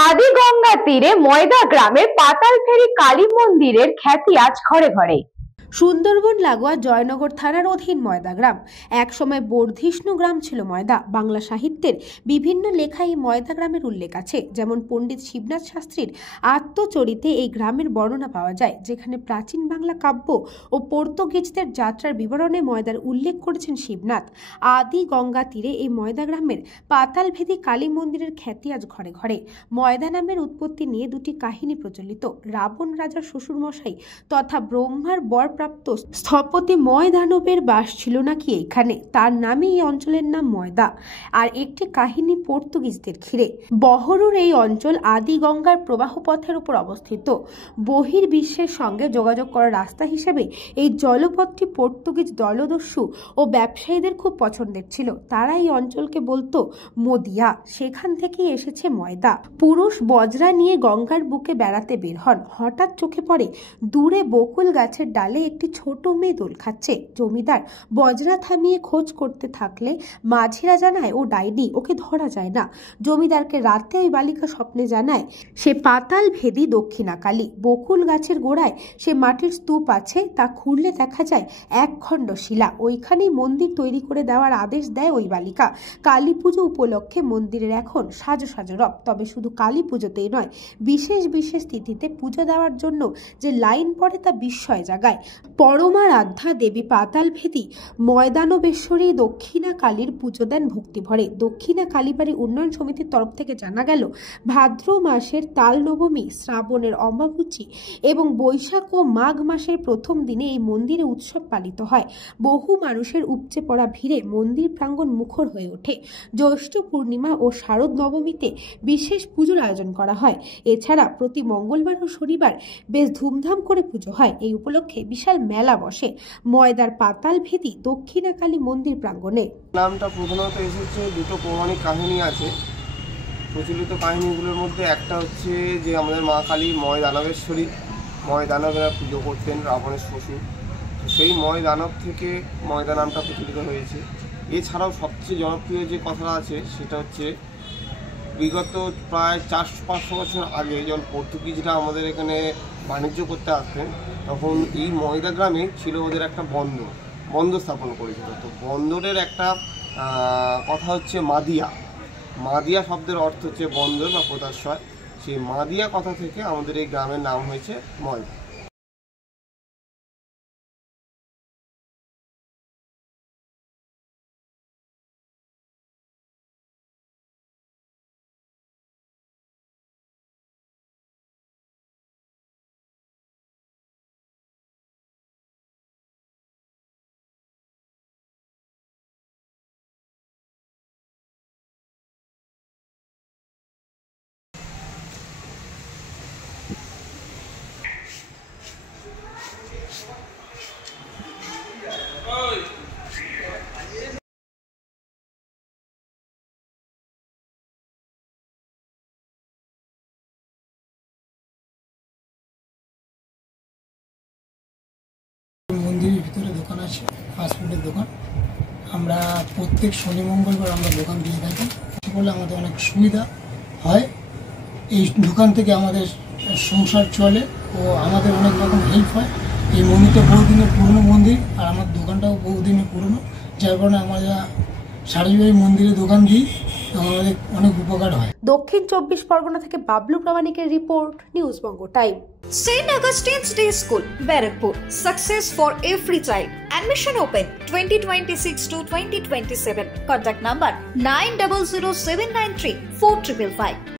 আদি গঙ্গা তীরে ময়দা গ্রামের পাতালফেরি কালী মন্দিরের খ্যাতি আজ ঘরে ঘরে। সুন্দরবন লাগোয়া জয়নগর থানার অধীন ময়দা গ্রাম একসময় বর্ধিষ্ণু গ্রাম ছিল। ময়দা বাংলা সাহিত্যের বিভিন্ন লেখায় এই ময়দা গ্রামের উল্লেখ আছে। যেমন পণ্ডিত শিবনাথ শাস্ত্রীর আত্মচরিতে এই গ্রামের বর্ণনা পাওয়া যায়, যেখানে প্রাচীন বাংলা কাব্য ও পর্তুগিজদের যাত্রার বিবরণে ময়দার উল্লেখ করেছেন শিবনাথ। আদি গঙ্গা তীরে এই ময়দা গ্রামের পাতালভেদী কালী মন্দিরের খ্যাতি আজ ঘরে ঘরে। ময়দা নামের উৎপত্তি নিয়ে দুটি কাহিনী প্রচলিত। রাবণ রাজার শ্বশুরমশাই তথা ব্রহ্মার বর প্রাপ্ত স্থপতি ময় দানবের বাস ছিল নাকি এখানে, তার নামে এই অঞ্চলের নাম ময়দা। আর একটি কাহিনী পর্তুগিজদের ঘিরে। বহরুর এই অঞ্চল আদি গঙ্গার প্রবাহ পথের উপর অবস্থিত। বহির্বিশ্বের সঙ্গে যোগাযোগ করার রাস্তা হিসেবে এই জলপথটি পর্তুগিজ দলদস্যু ও ব্যবসায়ীদের খুব পছন্দের ছিল। তারা এই অঞ্চলকে বলতো মদিয়া। সেখান থেকেই এসেছে ময়দা। পুরুষ বজরা নিয়ে গঙ্গার বুকে বেড়াতে বের হন। হঠাৎ চোখে পড়ে দূরে বকুল গাছের ডালে একটি ছোট মেয়ে দোল খাচ্ছে। জমিদার বজরা থামিয়ে খোঁজ করতে থাকলে মাঝিরা জানায় ও ডাইনি, ওকে ধরা যায় না। জমিদারকে রাতে ওই বালিকা স্বপ্নে জানায় সে পাতাল ভেদী দক্ষিণাকালী। বকুল গাছের গোড়ায় সে মাটির স্তূপ আছে, তা খুঁড়লে দেখা যায় এক খণ্ড শিলা। ওইখানেই মন্দির তৈরি করে দেওয়ার আদেশ দেয় ওই বালিকা। কালী পুজো উপলক্ষে মন্দিরের এখন সাজো সাজো রব। তবে শুধু কালী পুজোতেই নয়, বিশেষ বিশেষ তিথিতে পুজো দেওয়ার জন্য যে লাইন পড়ে তা বিস্ময় জাগায়। পরমারাধ্যা দেবী পাতালভেদী ময়দানবেশ্বরী দক্ষিণা কালীর পুজো দেন ভক্তি ভরে। দক্ষিণা কালীবাড়ি উন্নয়ন সমিতির তরফ থেকে জানা গেল, ভাদ্র মাসের তাল নবমী, শ্রাবণের অমাবুচি এবং বৈশাখ ও মাঘ মাসের প্রথম দিনে এই মন্দিরে উৎসব পালিত হয়। বহু মানুষের উপচে পড়া ভিড়ে মন্দির প্রাঙ্গণ মুখর হয়ে ওঠে। জ্যৈষ্ঠ পূর্ণিমা ও শারদ নবমীতে বিশেষ পুজোর আয়োজন করা হয়। এছাড়া প্রতি মঙ্গলবার ও শনিবার বেশ ধুমধাম করে পুজো হয়। এই উপলক্ষে বিশাল মেলা বসে ময়দার পাতালভেদী দক্ষিণা কালী মন্দির প্রাঙ্গণে। নামটা প্রধানত এসেছে দুটো পৌরাণিক কাহিনী আছে। প্রচলিত কাহিনীগুলোর মধ্যে একটা হচ্ছে যে আমাদের মা কালী ময় দানবেশ্বরী, ময় দানবেরা পুজো করতেন রাবণের শ্বশুর। সেই ময় দানব থেকে ময়দা নামটা প্রচলিত হয়েছে। এছাড়াও সবচেয়ে জনপ্রিয় যে কথাটা আছে সেটা হচ্ছে বিগত প্রায় 400-500 বছর আগে যখন পর্তুগিজরা আমাদের এখানে বাণিজ্য করতে আসতেন, তখন এই ময়দা গ্রামে ছিল ওদের একটা বন্দর স্থাপন করেছিল। তো বন্দরের একটা কথা হচ্ছে মাদিয়া। মাদিয়া শব্দের অর্থ হচ্ছে বন্দর বা পোতাশ্রয়। সেই মাদিয়া কথা থেকে আমাদের এই গ্রামের নাম হয়েছে ময়দা। মন্দিরের ভিতরে দোকান আছে, ফাস্টফুডের দোকান। আমরা প্রত্যেক শনি মঙ্গলবার আমরা দোকান দিয়ে থাকি। বলে আমাদের অনেক সুবিধা হয়। এই দোকান থেকে আমাদের সংসার চলে ও আমাদের অনেক রকম হেল্প হয়। এই মন্দিরটা বহুদিনের পুরনো মন্দির, আর আমার দোকানটাও বহুদিনের পুরনো, যার কারণে আমরা সারাজীবন মন্দিরে দোকান দিই, আমাদের অনেক উপকার হয়। দক্ষিণ 24 পরগনা থেকে Bablu প্রামাণিকের report, news Banga time. St. Augustine's Day School, Barakpur. Success for every child. Admission open 2026 to 2027. Contact number 900793 4555.